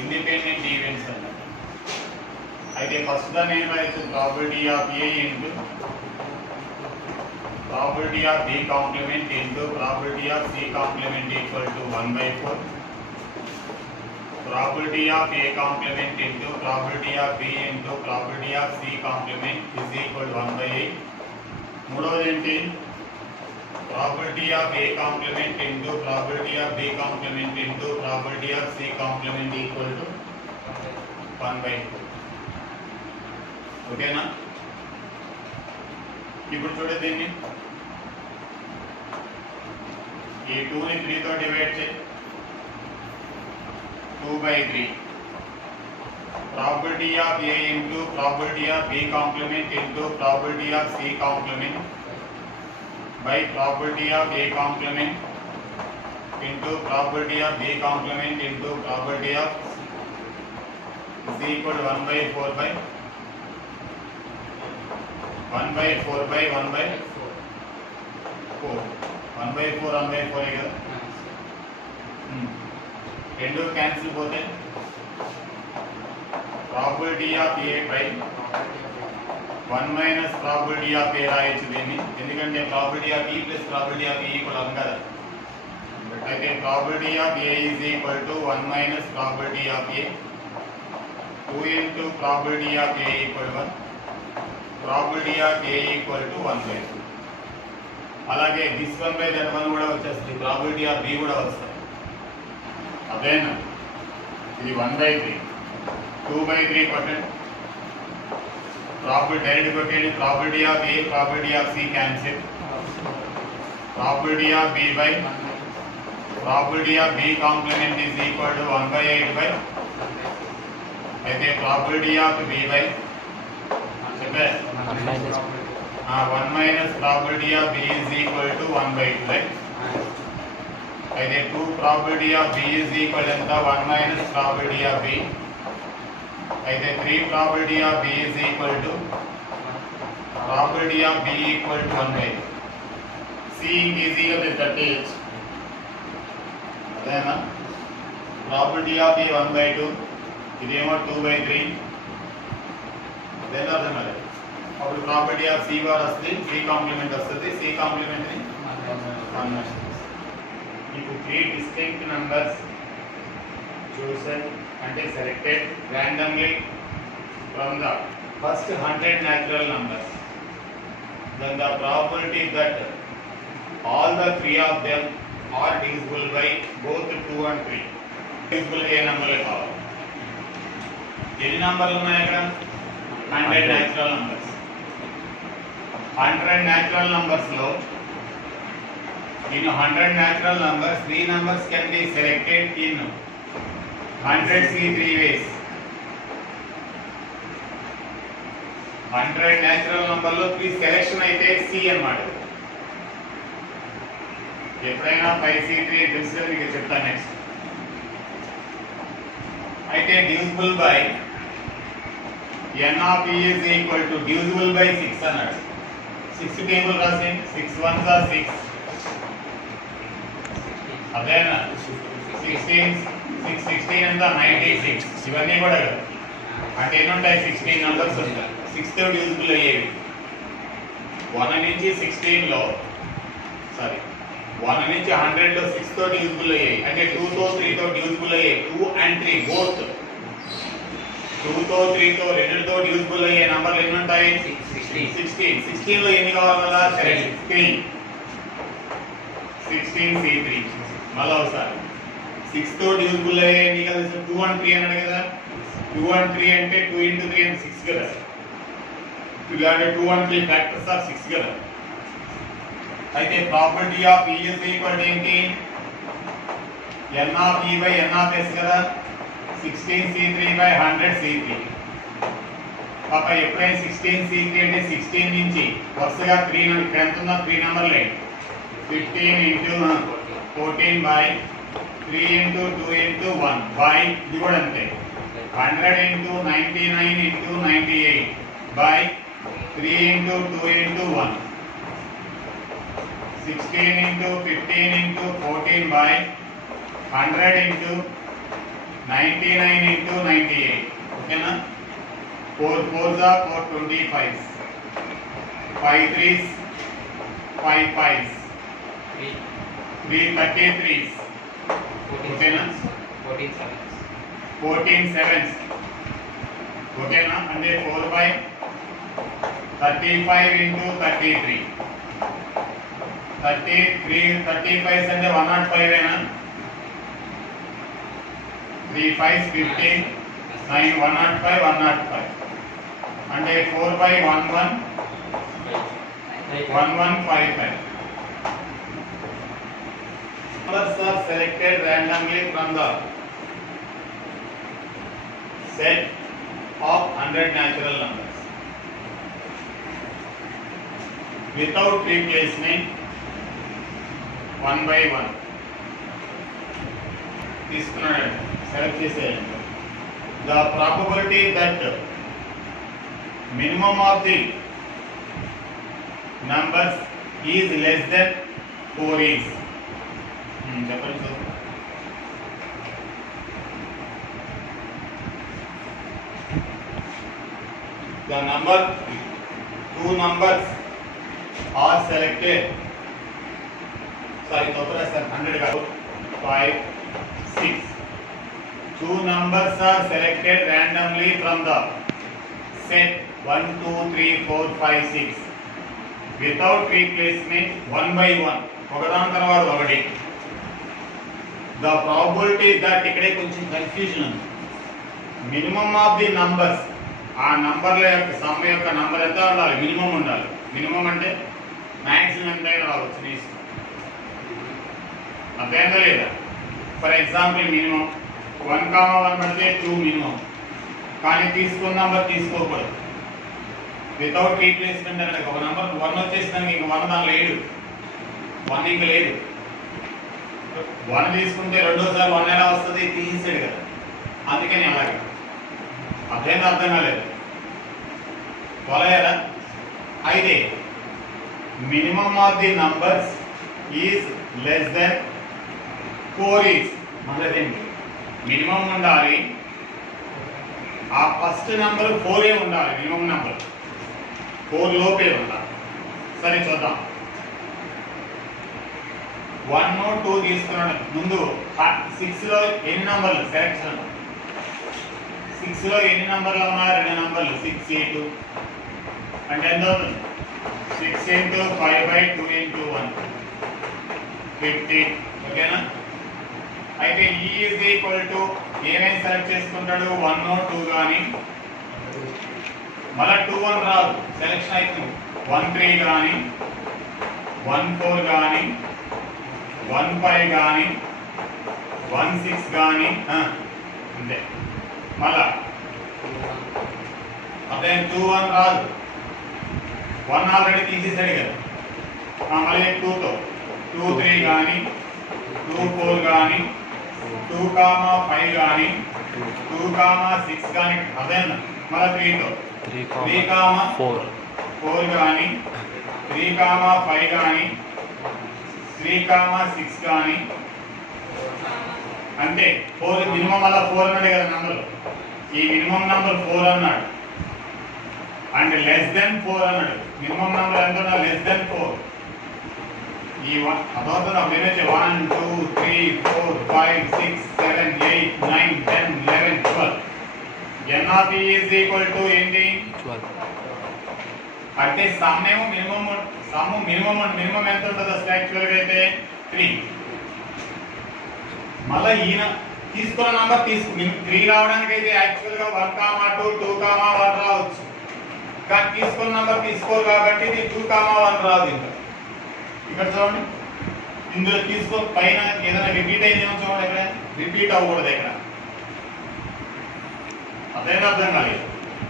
Independent events అన్నమాట. అయితే first దాని ఏం రాయొచ్చు, probability of A into probability of B complement into probability of C complement equal to 1/4. Probability of A complement into probability of B into probability of C complement is equal to 1/8. మూడవది ఏంటి, probability of A complement into probability of B complement into probability of C complement equal to 1/4. ఓకేనా? ఇప్పుడు చూడండి, దీన్ని ఈ 2ని 3తో divide చేయి, 2/3. Probability of A into probability of B complement into probability of C complement by probability of A complement into probability of B complement into probability of is equal to 1/4 by 1/4 by 1/4. 1/4 కదా, రెండు cancel పోతే probability of A by 1 minus probability of A రాయొచ్చు దీన్ని, ఎందుకంటే probability of E plus probability of E కూడా కదా. అయితే probability of A is equal to 1 minus probability of A, 2 into probability of A equal 1, probability of A equal to 1/2. అలాగే this 1/1 కూడా వచ్చేస్తుంది, probability of B కూడా వస్తుంది. అదేనా, ఇది 1/3, 2/3 కొట్టండి, ప్రాబిలిటీ డైరెక్ట్ కొట్టండి, probability of A probability of C cancel, probability of B by probability of B complement is equal to 1/8 by, అయితే ప్రాబిలిటీ ఆఫ్ బి బై చెప్పే 1 minus probability of B is equal to 1/2 by, అయితే 2 probability of B is equal ఎంత, 1 minus probability of B, అయితే 3 probability of B is equal to probability of B equal to 1/8. C ఈజీగా మీరు కట్టేయచ్చు, అదేనా. Probability of B 1/2, ఇదేమో 2/3, అదేనా అర్థం కదా. అప్పుడు ప్రాబిలిటీ ఆఫ్ సి బార్ వస్తుంది, సి కాంప్లిమెంట్ వస్తుంది, సి కాంప్లిమెంట్ని 1 వస్తుంది. If 3 distinct numbers chosen and selected randomly from the first 100 natural numbers, then the probability that all the 3 of them are divisible by both 2 and 3. divisible ఏ నంబర్లు కావాలి, ఎన్ని నంబర్లు ఉన్నాయి ఇక్కడ, 100 natural numbers. 100 natural numbers లో in 100 natural numbers, 3 numbers can be selected in 100 C 3 ways. 100 natural number లో 3 selection అయితే C అన్నమాట. ఎప్పుడైనా 5C3 తెలుసు, మీకు చెప్తాను నెక్స్ట్. అయితే divisible by n of e is equal to divisible by 6 అన్నాడు. 6 టేబుల్ రాసేయండి, 6 1s are 6, అదేనా 16 16 ఎంత 96, ఇవన్నీ కూడా కదా. అంటే ఎన్ని ఉంటాయి, 16 నంబర్స్ ఉంటాయి. 6తో డివిజిబుల్ అయ్యేవి 1 నుంచి 16లో, సారీ 1 నుంచి 100లో 6తో డివిజిబుల్ అయ్యాయి. అంటే 2తో 3తో డివిజిబుల్ అయ్యాయి. 2 and 3 బోత్ 2తో 3తో రెండుతో డివిజిబుల్ అయ్యే నంబర్లు ఎన్ని ఉంటాయి, 16. 16లో ఎన్ని కావాలా, 3, 16 C3. మళ్ళీ ఒకసారి 6తో డివిజిబుల్ అయ్యాయి కదా, 2 and 3 అన్నాడు కదా. 2 and 3 అంటే 2 into 3 అంటే 6 కదా. ఇలాంటి 2 and 3 ఫ్యాక్టర్స్ ఆర్ 6 కదా. అయితే property of E is equal to ఏంటి, n of E by n of S కదా. 16 C3 by 100 C3. పాప ఎప్పుడైనా 16 C3 అంటే 16 నుంచి వరుసగా 3 ఎంత ఉందో 3 నెంబర్లు 15 into 14 by 3 into 2 into 1 by ఇది కూడా అంతే 100 into 99 into 98 by 3 into 2 into 1 16 into 15 into 14 by 100 into 99 into 98. ఓకేనా? 4 4s are 4 25s. 5 3s 5 5s. 3 33s. ఓకేనా? 14 7s. ఓకేనా? అంటే 4 by 35 into 33. 35 అంటే 105 ఏనా? 3 5s 15 9 105 105 అంటే 4 by 1155. Numbers are selected randomly from the set of 100 natural numbers without replacement 1 by 1. తీసుకున్నాడు select చేసేయండి. The probability that minimum of the numbers is less than 4 is చెప్పండి sir. The number 2 numbers are selected. Sorry, totally sir 100 కాదు 5 6. 2 numbers are selected randomly from the set 1 2 3 4 5 6 without replacement 1 by 1. ఒకదాని తర్వాత ఒకటి. The probability that ఇక్కడే కొంచెం confusion ఉంది. Minimum of the numbers, ఆ నంబర్ల యొక్క సమ్ యొక్క నంబర్ ఎంత ఉండాలి? మినిమం ఉండాలి. మినిమం అంటే మ్యాక్సిమం ఎంత అయినా రావచ్చు నీ ఇష్టం. అర్థమైందా లేదా? ఫర్ ఎగ్జాంపుల్ మినిమం 1 1 పడితే 2 మినిమం, కానీ తీసుకున్న నంబర్ తీసుకోకూడదు. వితౌట్ రీప్లేస్మెంట్ అనేది ఒక నంబర్ 1 వచ్చేసినాక ఇంక 1 దానిలో లేడు, 1 ఇంక లేదు. 1 తీసుకుంటే రెండోసారి 1 ఎలా వస్తుంది? తీసేసాడు కదా, అందుకని అలాగే. అర్థమైంది? అర్థం కాలేదు. కొలయారా? అయితే minimum of the numbers is less than 4 is మనదేంటి? మినిమం ఉండాలి, ఆ ఫస్ట్ నెంబర్ 4 ఉండాలి. మినిమం నెంబర్ 4 లోపే ఉండాలి. సరే చూద్దాం. 1 2 తీసుకున్నాడు. ముందు 6లో ఎన్ని నంబర్లు సెలెక్షన్? 6లో ఎన్ని నంబర్లు ఉన్నాయి? 2 నంబర్లు 6 8 అంటే ఎంత అవుతుంది? 6 into 5 by 2 into 1 15. ఓకేనా? అయితే E is equal to ఏమేమి సెలెక్ట్ చేసుకుంటాడు? 1 2 కానీ మళ్ళీ 2 1 రాదు, సెలెక్షన్ అవుతుంది. 1 3 కానీ 1 4 కానీ 1 5 కానీ 1 6 కానీ అంతే. మళ్ళా అదే 2 1 రాదు, 1 ఆల్రెడీ తీసేసాడు కదా. మళ్ళీ 2తో 2 3 కానీ 2 4 కానీ 2 5 కానీ 2 6 కానీ అదే మళ్ళీ 3తో 3 4 కానీ 3 5 కానీ 3 6 కానీ అంటే 4 మినిమం వల్ల 4 అన్నాడు కదా నంబర్. ఈ మినిమం నంబర్ 4 అన్నాడు అండ్ లెస్ దెన్ 4 అన్నాడు. మినిమం నంబర్ ఎంత ఉన్నా లెస్ దెన్ 4. ఈ అదవుతుంది అప్పుడు ఏమైతే 1 2 3 4 5 6 7 8 9 10 11 12. n of e is equal to ఏంటి? 12. అంటే సమ్ ఏమో మినిమం, సమ్ మినిమం ఎంత ఉంటుంది అసలు యాక్చువల్గా అయితే 3. మళ్ళీ ఈయన తీసుకున్న నంబర్ 3 రావడానికి అయితే యాక్చువల్గా 1 2 2 1 రావచ్చు, కానీ తీసుకున్న నంబర్ తీసుకోరు కాబట్టి ఇది 2 1 రాదు. ఇంకా ఇక్కడ చూడండి, ఇందులో తీసుకో పైన ఏదైనా రిపీట్ అయిందేమో చూడండి. ఇక్కడ రిపీట్ అవ్వకూడదు. ఇక్కడ అదేనా అర్థం కాలేదు.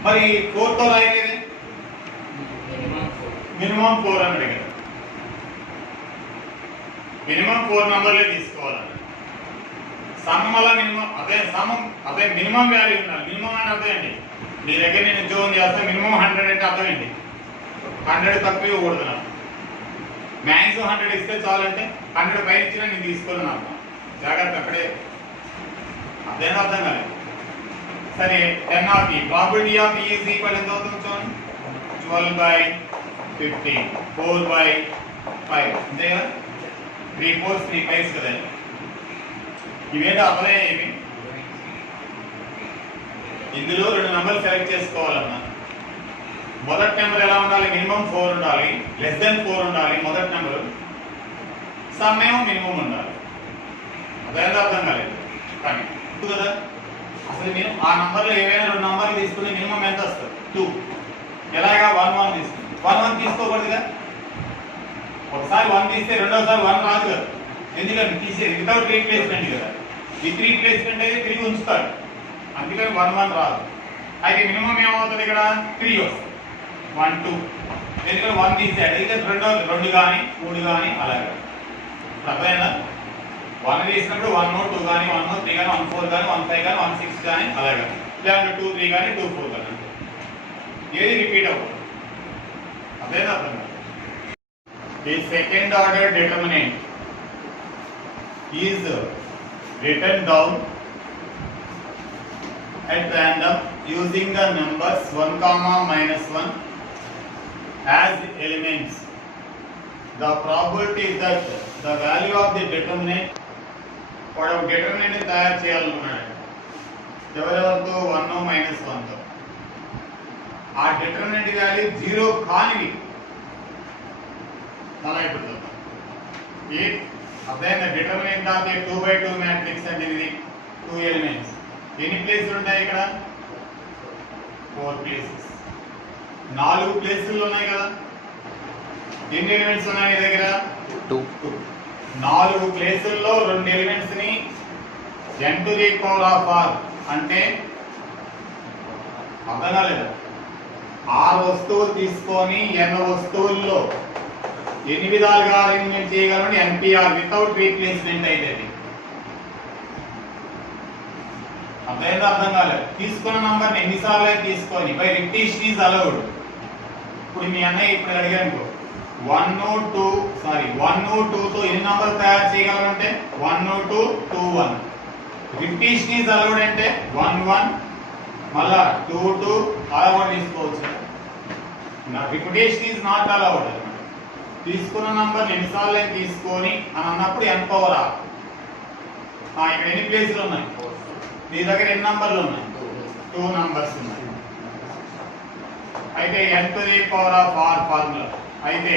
మరి 4తో రాయలేదు, మినిమం 4 అన్నాడు కదా. మినిమం 4 నంబర్లే తీసుకోవాలన్నాడు. సమ్ వల్ల మినిమం అదే మినిమం వాల్యూ ఉండాలి. మినిమం అని అర్థం ఏంటి? మీ దగ్గర నేను ఉద్యోగం చేస్తే మినిమం 100 అంటే అర్థం ఏంటి? 100 తక్కువ ఇవ్వకూడదు. నాకు మ్యాక్సిమం 100 ఇస్తే చాలంటే 100 పైన ఇచ్చినా నేను తీసుకోవాలని అర్థం. జాగ్రత్త అక్కడే. అదేనా అర్థం కాలేదు. సరే 10 ఆఫ్ ఈ ప్రాబిలిటీ ఆఫ్ ఈ ఈజ్ ఈక్వల్ ఎంత అవుతుంది చూడండి, 12/15 4/5 అంతే కదా, 3 4 3 5 కదా. ఇవేంటో అవ్వలే ఇవి. ఇందులో 2 నెంబర్లు సెలెక్ట్ చేసుకోవాలన్నా మొదటి నెంబర్ ఎలా ఉండాలి, మినిమం 4 ఉండాలి, లెస్ దెన్ 4 ఉండాలి మొదటి నెంబరు, సమ్ ఏమో మినిమం ఉండాలి. అదేంటో అర్థం కాలేదు కానీ కదా. అసలు నేను ఆ నంబర్లో ఏవైనా 2 నంబర్లు తీసుకుని మినిమం ఎంత వస్తుంది 2. ఎలాగా 1 1 తీసుకుని 1 1 తీసుకోకూడదుగా. ఒకసారి 1 తీస్తే రెండోసారి 1 రాదు కదా, ఎందుకంటే తీసేది వితౌట్ రీప్లేస్మెంట్ కదా. విత్ రీప్లేస్మెంట్ అయితే తిరిగి ఉంచుతాడు, అందుకని 1 1 రాదు. అయితే మినిమం ఏమవుతుంది ఇక్కడ 3 వస్తుంది, 1 2, ఎందుకంటే 1 తీసాడు, అయితే 2 కానీ 3 కానీ అలాగే. అర్థమైందా? 1 తీసినప్పుడు 1 2 కానీ 1 3 కానీ 1 4 కానీ 1 5 కానీ 1 6 కానీ అలాగే, లేదంటే 2 3 కానీ 2 4 కానీ, ఏది రిపీట్ అవ్వదు. అదేనా అర్థం కాదు. The second order determinant is written down at random using the numbers 1, -1 as elements. The probability is that the value of the determinant, వాడు determinant ని తయారు చేయాలనుకున్నాడు ఎవరెవరితో 1 -1 తో. ఆ determinant వాల్యూ 0 కానివి అలా ఇప్పుడు అర్థమైందా. డిటర్మినెంట్ ఆఫ్ ది 2/2 మ్యాట్రిక్స్ అంటే ఇది 2 ఎలిమెంట్స్. ఎన్ని ప్లేసులు ఉంటాయి ఇక్కడ, 4 ప్లేసెస్. 4 ప్లేసులు ఉన్నాయి కదా. ఎన్ని ఎలిమెంట్స్ ఉన్నాయి నీ దగ్గర 2. 4 ప్లేసుల్లో 2 ఎలిమెంట్స్ ని n⁴ అంటే అర్థం కాలేదు. 6 వస్తువులు తీసుకొని n వస్తువుల్లో ఎన్ని విధాలుగా అరేంజ్మెంట్ చేయగలమని NPR వితౌట్ రీప్లేస్మెంట్ అయితే అర్థమైందో అర్థం కాలేదు. తీసుకున్న నంబర్ని ఎన్నిసార్లు అయితే తీసుకొని బై రిపిటేషన్ ఈజ్ అలౌడ్. ఇప్పుడు మీ అన్నయ్య ఇప్పుడు అడిగాను 1 2 తో ఎన్ని నంబర్లు తయారు చేయగలమంటే 1 2 2 1. రిపిటేషన్ ఈజ్ అలౌడ్ అంటే 1 1 మళ్ళా 2 2 అలా కూడా తీసుకోవచ్చు. Repetition is not allowed. తీసుకున్న నంబర్ ఎన్నిసార్లు అయితే తీసుకొని అని అన్నప్పుడు n పవర్ r. ఇక్కడ ఎన్ని ప్లేసులు ఉన్నాయి, నీ దగ్గర ఎన్ని నంబర్లు ఉన్నాయి 2 నంబర్స్ ఉన్నాయి. అయితే n⁴ ఫార్ములా అయితే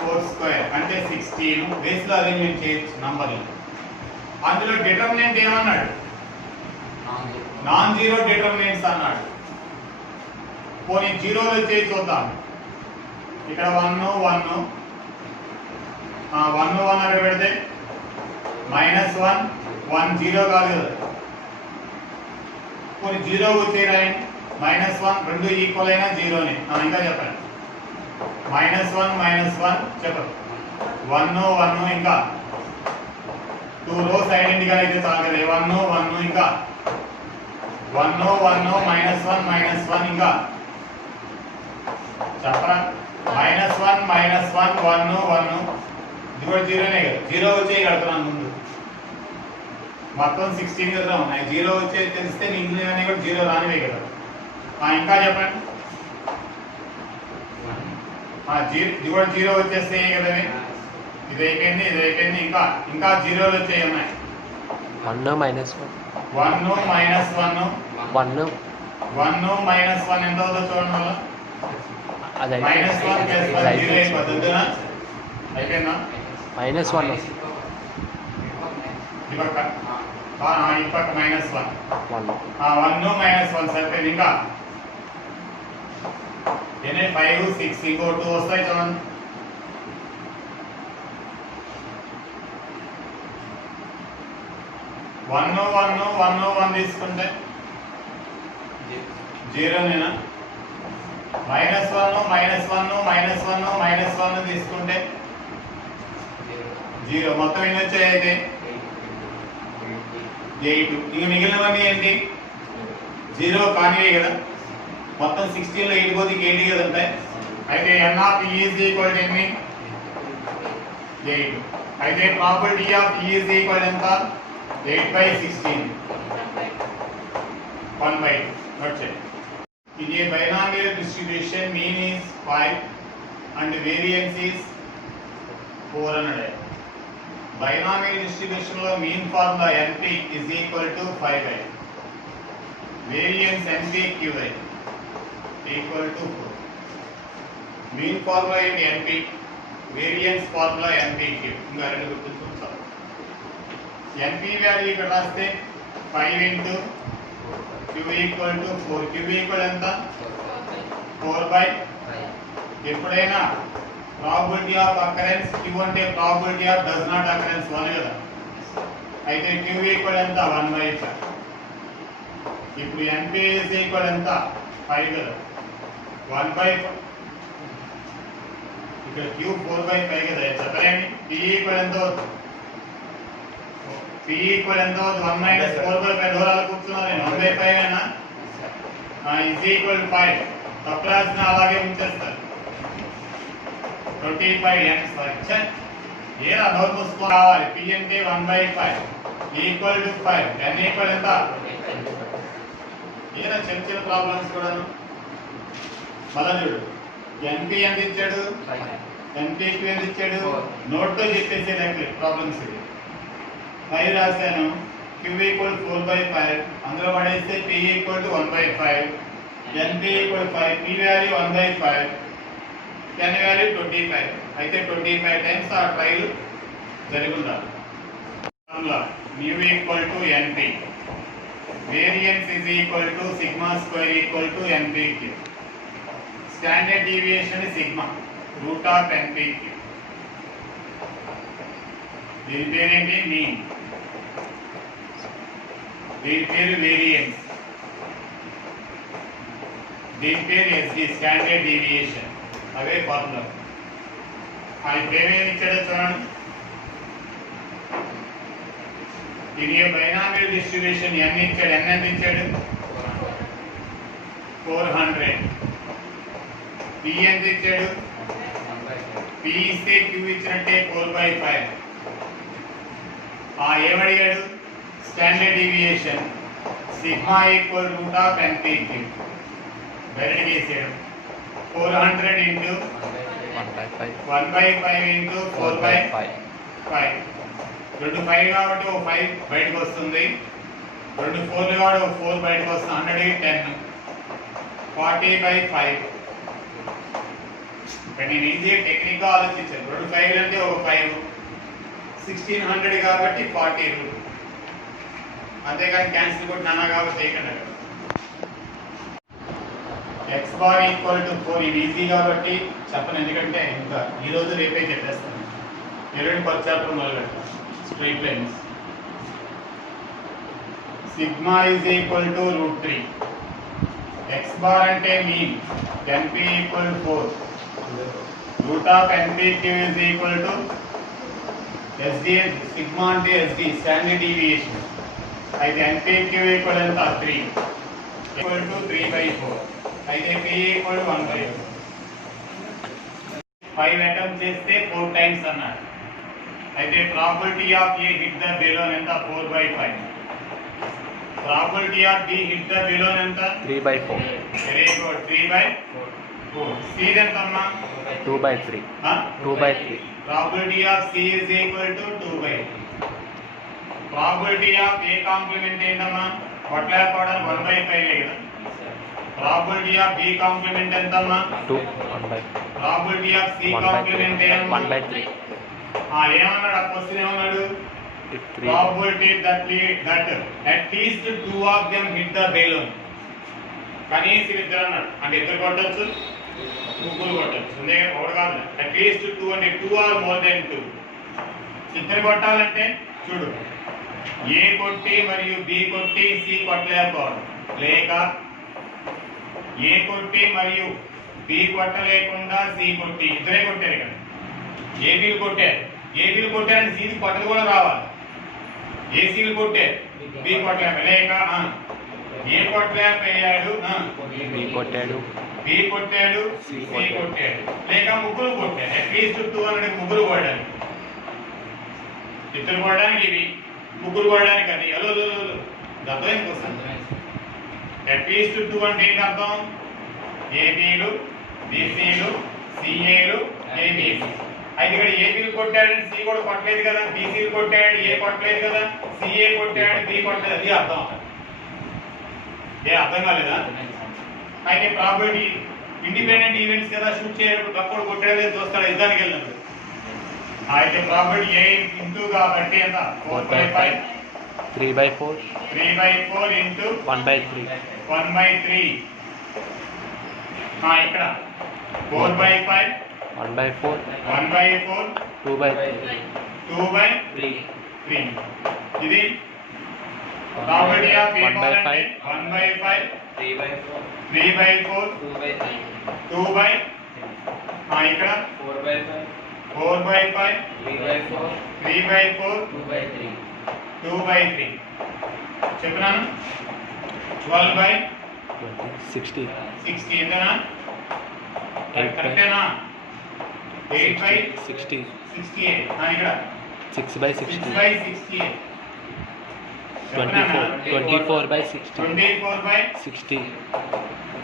4² అంటే 16 బేస్ లో అరేంజ్మెంట్ చేయొచ్చు నంబర్లు. అందులో డిటర్మినెంట్ ఏమన్నాడు, నాన్ జీరో డిటర్మినెంట్స్ అన్నాడు. పోనీ జీరోలు చేసి చూద్దాం. ఇక్కడ 1 1 అక్కడ పెడితే -1 1 0 కాదు కదా. కొన్ని 0 వచ్చే రాయండి, -1 రెండు ఈక్వల్ అయినా 0నే. ఇంకా చెప్పండి -1 చెప్పండి 1 1 ఇంకా 2 రోస్ ఐడెంటికల్ అయితే చాలు కదా. 1 1 ఇంకా 1 1 -1 ఇంకా చెప్పరా. -1 1 1 ఇది కూడా 0నే కదా. 0 వచ్చే కడుతున్నాను ముందు, మొత్తం 16 కదా ఉన్నాయి. 0 వచ్చే తెలిస్తే మిగిలినవన్నీ కూడా 0 రానివే కదా. ఇంకా చెప్పండి. ఇది కూడా 0 వచ్చేస్తే కదా. ఇది అయిపోయింది, ఇంకా 0లు వచ్చాయి ఉన్నాయి. 1 -1 ఎంత అవుతుందో చూడండి. వల్ల అది -1 + 1 0 అయిపోతుందా. అయిపోయిందా. -1 ఈ పక్క -1 1 -1 సరిపోయింది. ఇంకా ఎన్ని 5 6 ఇంకో 2 వస్తాయి చూడండి. 1 1 తీసుకుంటే 0నేనా. -1 తీసుకుంటే 0. మొత్తం ఎన్ని వచ్చాయి అయితే 8. ఇక మిగిలినవన్నీ ఏంటి 0 కానివే కదా. మొత్తం 16లో 8 పోతే 80 కదా ఉంటాయి. అయితే n of e is equal to ఎన్ని 8. అయితే probability of e is equal ఎంత 8/16. 1/2. Note check. In a binomial distribution, mean is 5 and variance is 400. Binomial distribution lo mean formula NP is equal to 5i. Variance NPQi equal to 4. Mean formula in NP, variance formula NPQ. ఇంకా రెండు గుర్తుంచుకుంటాం. NP value ఇక్కడ రాస్తే 5 into Q equal to 4. Q equal ఎంత? 4/5. ఎప్పుడైనా probability of occurrence Q అంటే probability of does not occurrence 1 కదా. అయితే Q equal ఎంత? 1/5. ఇప్పుడు NP is ఈక్వల్ ఎంత? 5 కదా. 1/5. ఇక్కడ Q 4/5 కదా. చెప్పలేండి. P ఈక్వల్ ఎంత అవుతుంది? P ఈక్వల్ ఎంత అవుతుంది? 1 - 4/5 దూరాలు కూర్చున్నా నేను 1/5 అయినా is equal 5. తప్పు రాసిన అలాగే ఉంచేస్తారు. 25n సెక్షన్ ఏరా నోట్ మూసుకోవాలి. P అంటే 1/5 ఈక్వల్ టు 5. n ఈక్వల్ ఎంత? ఏరా చిన్న చిన్న ప్రాబ్లమ్స్ కూడాను. మళ్ళా చూడు. NP ఎంత ఇచ్చాడు? NPQ ఎంత ఇచ్చాడు? నోట్ తో చెప్పేసే లెక్క ప్రాబ్లమ్స్ ఇది. 5 రాశాను. Q ఈక్వల్ 4/5 అందులో పడేస్తే P equal to 1/5, NP equal 5, P value 1/5, n value 25. అయితే 25 టైమ్స్ ఆ ట్రైల్ జరిగి ఉండాలి. mu equal to NP, variance is equal to sigma square equal to NPQ. Standard deviation sigma route of NPQ. దీని పేరేంటి? Mean. దీని పేరు variance. దీని పేరు SD, స్టాండర్డ్ డీవియేషన్. అవే ఫార్ములా. ఇప్పుడు ఏమేమి ఇచ్చాడో చూడండి. దీని బైనామియల్ డిస్ట్రిబ్యూషన్ n ఇచ్చాడు. n ఎంత ఇచ్చాడు? 400. P ఎంత ఇచ్చాడు? P ఇస్తే Q ఇచ్చినట్టే 4/5. ఏమడిగాడు? Standard deviation sigma equal root of NPQ. Direct చేసాడు. 400 into 1/5 into 4/5. 2 5 కాబట్టి ఒక 5 బయటకు వస్తుంది. 2 4 కాబట్టి ఒక 4 బయటకు వస్తుంది. 100 10 40/5. ఇక్కడ నేను ఈజీగా టెక్నిక్గా ఆలోచించాను. 2 5 అంటే ఒక 5, 1600 కాబట్టి 40 రూట్. అంతేకాని క్యాన్సిల్ కూడా నానా కాబట్టి చేయకండి. x bar equal to 4. ఇది ఈజీ కాబట్టి చెప్పను, ఎందుకంటే ఇంకా ఈరోజు రేపే చెప్పేస్తాను. ఎల్లుండి కొత్త చాప్టర్ మొదలు పెడతాను. Straight lines. Sigma is equal to √3. x bar అంటే mean. NP equal 4. Root of NPQ is equal to SD. Sigma అంటే SD, స్టాండర్డ్ డీవియేషన్. అయితే NPQ ఈక్వల్ ఎంత? 3 ఈక్వల్ టు 3/4. అయితే P ఈక్వల్ 1/4. 5 అటెంప్ట్ చేస్తే 4 టైమ్స్ అన్నాడు. అయితే probability of A hit the balloon ఎంత? 4/5. Probability of B hit the balloon ఎంత? 3/4. Very good. 3/4. C ఎంత అమ్మా? 2/3. 2/3. Probability of C is equal to 2/3. Probability of A complement ఏంటమ్మా? కొట్టలేకపోవడానికి 1/5 కదా. ప్రాబబిలిటీ ఆఫ్ B కాంప్లిమెంట్ ఎంతమ్మా? 2. 1/5. ప్రాబబిలిటీ ఆఫ్ C కాంప్లిమెంట్ ఏమన్నా? 1/3. ఏమన్నాడు? ఆ క్వశ్చన్ ఏమన్నాడు? Probability that at least 2 of them hit the balloon. కనీసం ఇద్దరు అన్నాడు. అంటే ఇద్దరు కొట్టచ్చు, ముగ్గురు కొట్టచ్చు. ఎందుకంటే ఒకటి కాదు. at least 2 అంటే 2 or more than 2. ఇద్దరు కొట్టాలంటే చూడు, A కొట్టి మరియు B కొట్టి C కొట్టలేకపోవడం, లేక A కొట్టి మరియు B కొట్టలేకుండా C కొట్టి ఇద్దరే కొట్టారు. ఇక్కడ ఏబీలు కొట్టారు. ఏబీలు కొట్టారని సికి కొట్టలు కూడా రావాలి. ఏసీలు కొట్టారు, B కొట్టలేక, లేక A కొట్టలేకపోయాడు, B కొట్టాడు, C కొట్టాడు, లేక ముగ్గురు కొట్టారు. అట్లీస్ట్ 200 ముగ్గురు కొట్టాలి. ఇద్దరు కొట్టడానికి ఇవి, ముగ్గురు కొట్టడానికి అది. అర్థమైంది కోసం అట్లీస్ట్ 2 అంటే ఏంటి అర్థం? ఏబీలు, బీసీలు, సిఏలు, ఏబీలు. అయితే ఇక్కడ ఏబీలు కొట్టాడని సి కూడా కొట్టలేదు కదా, బీసీలు కొట్టాడు ఏ కొట్టలేదు కదా, సిఏ కొట్టాడు బి కొట్టలేదు. అది అర్థం. ఏ అర్థం కాలేదా? అయితే ప్రాబిలిటీ ఇండిపెండెంట్ ఈవెంట్స్ కదా, షూట్ చేయడం తప్పుడు కొట్టాడే చూస్తాడు యుద్ధానికి వెళ్ళినప్పుడు. అయితే ప్రాబిలిటీ ఏ ఇంటూ కాబట్టి ఎంత? 4/5 3/4 3/4 ఇంటూ 1/3 1/3. ఇక్కడ 4/5 1/4 1/4 2/3 2/3. ఇది ప్రాబిలిటీ ఆఫ్ ఏ బాల్ అంటే 1/5 3/4 2/3. ఇక్కడ 4/5 3/4 2/3. చెప్పినాను 12/60 ఎంతనా? కరెక్టేనా? 8/68. ఇక్కడ 6/60 6/68. 24/60 24/60.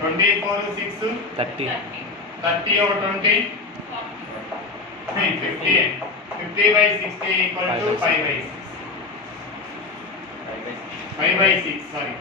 24 6 30 30 or 20 50. 50/60 equal to 5/6. 5/6 sorry.